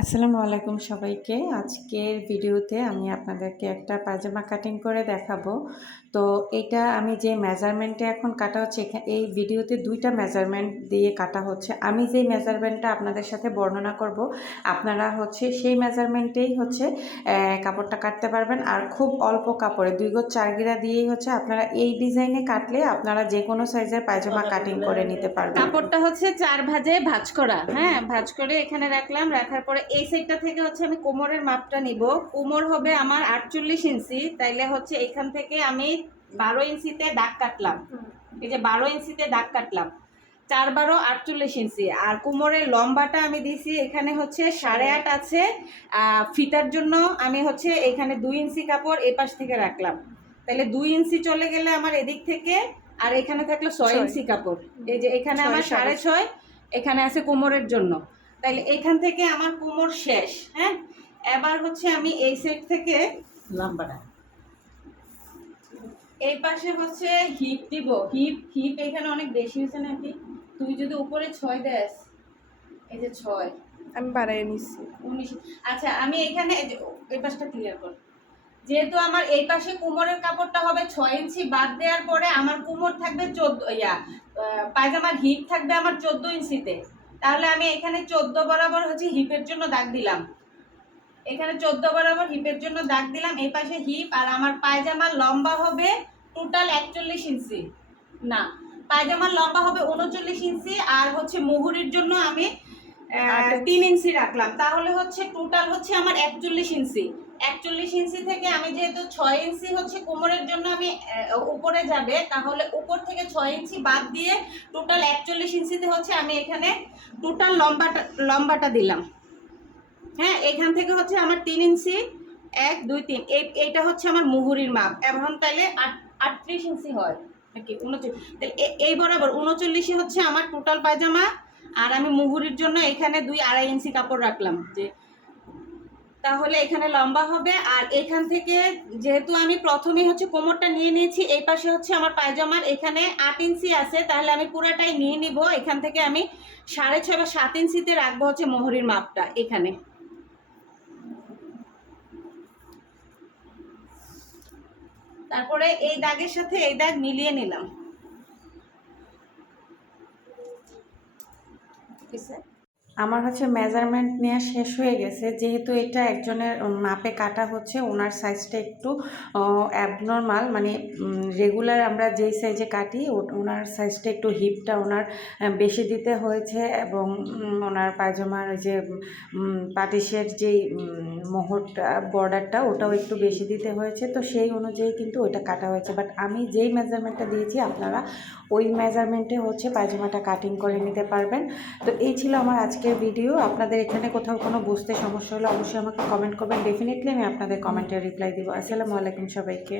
আসসালামু আলাইকুম সবাইকে। আজকের ভিডিওতে আমি আপনাদেরকে একটা পাজামা কাটিং করে দেখাবো। তো এটা আমি যে মেজারমেন্টে এখন কাটা হচ্ছে এই ভিডিওতে দুইটা মেজারমেন্ট দিয়ে কাটা হচ্ছে। আমি যেই মেজারমেন্টটা আপনাদের সাথে বর্ণনা করব আপনারা হচ্ছে সেই মেজারমেন্টেই হচ্ছে কাপড়টা কাটতে পারবেন। আর খুব অল্প কাপড়ে দুই গো চার গিরা দিয়েই হচ্ছে আপনারা এই ডিজাইনে কাটলে আপনারা যে কোনো সাইজের পায়জামা কাটিং করে নিতে পারবেন। কাপড়টা হচ্ছে চার ভাজে ভাঁজ করা হ্যাঁ? ভাঁজ করে এখানে রাখলাম রাখার পরে এই সাইডটা থেকে হচ্ছে আমি কোমরের মাপটা নিব। কোমর হবে আমার আটচল্লিশ ইঞ্চি তাইলে হচ্ছে এখান থেকে আমি বারো ইঞ্চিতে দাগ কাটলাম। এই যে বারো ইঞ্চিতে দাগ কাটলাম। চার বারো আটচল্লিশ ইঞ্চি। আর কোমরের লম্বাটা আমি দিছি এখানে হচ্ছে সাড়ে আট আছে। ফিতার জন্য আমি হচ্ছে এখানে দুই ইঞ্চি কাপড় এ পাশ থেকে রাখলাম। তাহলে দুই ইঞ্চি চলে গেলে আমার এদিক থেকে আর এখানে থাকল ছয়। ইঞ্চি কাপড়। এই যে এখানে আমার সাড়ে ছয় এখানে আছে কোমরের জন্য। তাইলে এখান থেকে আমার কোমর শেষ হ্যাঁ? এবার হচ্ছে আমি এই সাইড থেকে লম্বাটা। এই পাশে হচ্ছে হিপ দিব। হিপ হিপ এখানে অনেক বেশি হয়েছে নাকি? তুই যদি উপরে ছয় দেস এই যে ছয়। আমি বাড়াই নিচ্ছি। উনিশ। আচ্ছা আমি এখানে এই পাশটা ক্লিয়ার কর। যেহেতু আমার এই পাশে কোমরের কাপড়টা হবে ছয় ইঞ্চি বাদ দেওয়ার পরে আমার কোমর থাকবে চোদ্দ ইয়া পায়জামার হিপ থাকবে আমার চোদ্দ ইঞ্চিতে। তাহলে আমি এখানে চোদ্দ বরাবর হচ্ছে হিপের জন্য দাগ দিলাম। এখানে চোদ্দ বরাবর হিপের জন্য দাগ দিলাম এই পাশে হিপ আর আমার পায়জামার লম্বা হবে টোটাল একচল্লিশ ইঞ্চি। না পায়জামার লম্বা হবে উনচল্লিশ ইঞ্চি আর হচ্ছে মুহুরির জন্য আমি। তিন ইঞ্চি রাখলাম। তাহলে হচ্ছে টোটাল হচ্ছে আমার একচল্লিশ ইঞ্চি। একচল্লিশ ইঞ্চি থেকে আমি যেহেতু ছয় ইঞ্চি হচ্ছে কোমরের জন্য আমি উপরে যাবে, তাহলে উপর থেকে ছয় ইঞ্চি বাদ দিয়ে টোটাল একচল্লিশ ইঞ্চিতে হচ্ছে আমি এখানে টোটাল লম্বাটা লম্বাটা দিলাম। হ্যাঁ এখান থেকে হচ্ছে আমার তিন ইঞ্চি, এক, দুই, তিন, এই, এইটা হচ্ছে আমার মুহুরির মাপ। এখন তাইলে আট- আটত্রিশ ইঞ্চি হয়, নাকি উনচল্লিশ? তাহলে এই বরাবর উনচল্লিশে হচ্ছে আমার টোটাল পায়জামা, আর আমি মুহুরির জন্য এখানে দুই আড়াই ইঞ্চি কাপড় রাখলাম, যে তাহলে এখানে লম্বা হবে। আর এখান থেকে যেহেতু আমি প্রথমেই হচ্ছে কোমরটা নিয়ে নিয়েছি, এই পাশে হচ্ছে আমার পায়জামার এখানে আট ইঞ্চি আছে। তাহলে আমি পুরাটাই নিয়ে নিব। এখান থেকে আমি সাড়ে ছয় বা সাত ইঞ্চিতে রাখব হচ্ছে মোহরির মাপটা এখানে। তারপরে এই দাগের সাথে এই দাগ মিলিয়ে নিলাম। ঠিক আছে? আমার হচ্ছে মেজারমেন্ট নেওয়া শেষ হয়ে গেছে। যেহেতু এটা একজনের মাপে কাটা হচ্ছে, ওনার সাইজটা একটু অ্যাবনর্মাল মানে রেগুলার আমরা যেই সাইজে কাটি ওনার সাইজটা একটু হিপটা ওনার বেশি দিতে হয়েছে এবং ওনার পায়জামার যে পাটিসের যেই মোহরটা বর্ডারটা ওটাও একটু বেশি দিতে হয়েছে। তো সেই অনুযায়ী কিন্তু ওইটা কাটা হয়েছে। বাট আমি যেই মেজারমেন্টটা দিয়েছি, আপনারা ওই মেজারমেন্টে হচ্ছে পায়জামাটা কাটিং করে নিতে পারবেন। তো এই ছিল আমার আজকের ভিডিও আপনাদের এখানে কোথাও কোনো বুঝতে সমস্যা হলে অবশ্যই আমাকে কমেন্ট করবেন। ডেফিনেটলি আমি আপনাদের কমেন্টে রিপ্লাই দিব। আসসালামু আলাইকুম সবাইকে।